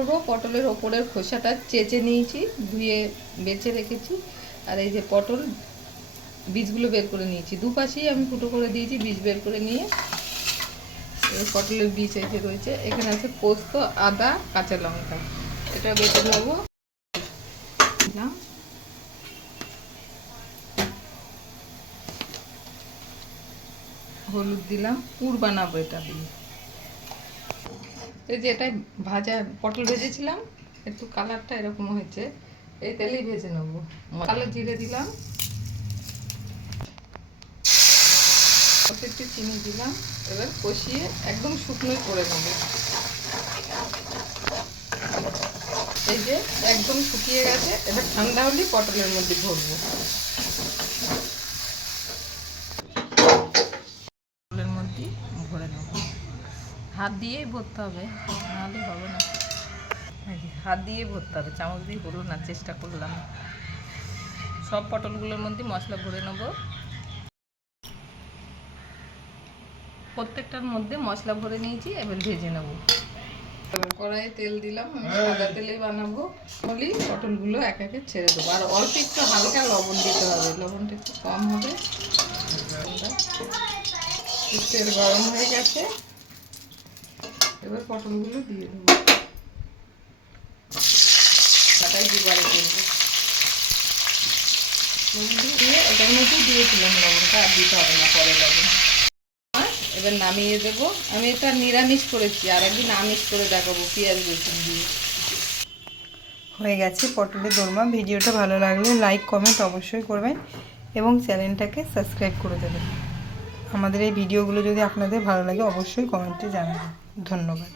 করবো পটলের ওপরের খোসাটা চেঁচে নিয়েছি, ধুয়ে বেছে রেখেছি। আর এই যে পটল বীজগুলো বের করে নিয়েছি, দুপাশেই আমি ফুটো করে দিয়েছি বীজ বের করে নিয়ে। এই পটলের বীজ এই যে রয়েছে, এখানে আছে পোস্ত, আদা, কাঁচা লঙ্কা, এটা বেটে নেবো। হলুদ দিলাম, পুর বানাবো এটা দিয়ে। এই যে এটাই ভাজা পটল ভেজেছিলাম, একটু কালারটা এরকম হয়েছে, এই তেলেই ভেজে নেবো। কালো জিরে দিলাম, একটু চিনি দিলাম। এবার কষিয়ে একদম শুকনোই করে নেব। এই যে একদম শুকিয়ে গেছে, এবার ঠান্ডা হলেই পটলের মধ্যে ভরবো। পটলের মধ্যে ভরে নেব, হাত দিয়েই ভরতে হবে, নাহলে হবে না। হাত দিয়ে ভরতে হবে, চামচ দিয়ে ভরবো না, চেষ্টা করলাম। সব পটলগুলোর মধ্যে মশলা ভরে নেব, প্রত্যেকটার মধ্যে মশলা ভরে নিয়েছি। এবার ভেজে নেব। কড়াইয়ে তেল দিলাম, আমি সাদা তেলেই বানাবো। বলি পটলগুলো এক একে ছেড়ে দেবো, আর অল্প একটু হালকা লবণ দিতে হবে, লবণটা একটু কম হবে। তেল গরম হয়ে গেছে, এবার পটলগুলো দিয়ে দেবো। কাটাই দুবারে করবো, দিয়ে ওটার মধ্যে দিয়েছিলাম লবণটা, আর দিতে হবে না পরে লবণ। এবার নামিয়ে দেবো। আমি এটা নিরামিষ করেছি, আর একদিন আমিষ করে দেখাবো পেঁয়াজ রসুন দিয়ে। হয়ে গেছে পটলের দোরমা। ভিডিওটা ভালো লাগলে লাইক কমেন্ট অবশ্যই করবেন এবং চ্যানেলটাকে সাবস্ক্রাইব করে দেবেন। আমাদের এই ভিডিওগুলো যদি আপনাদের ভালো লাগে অবশ্যই কমেন্টে জানাবেন। ধন্যবাদ।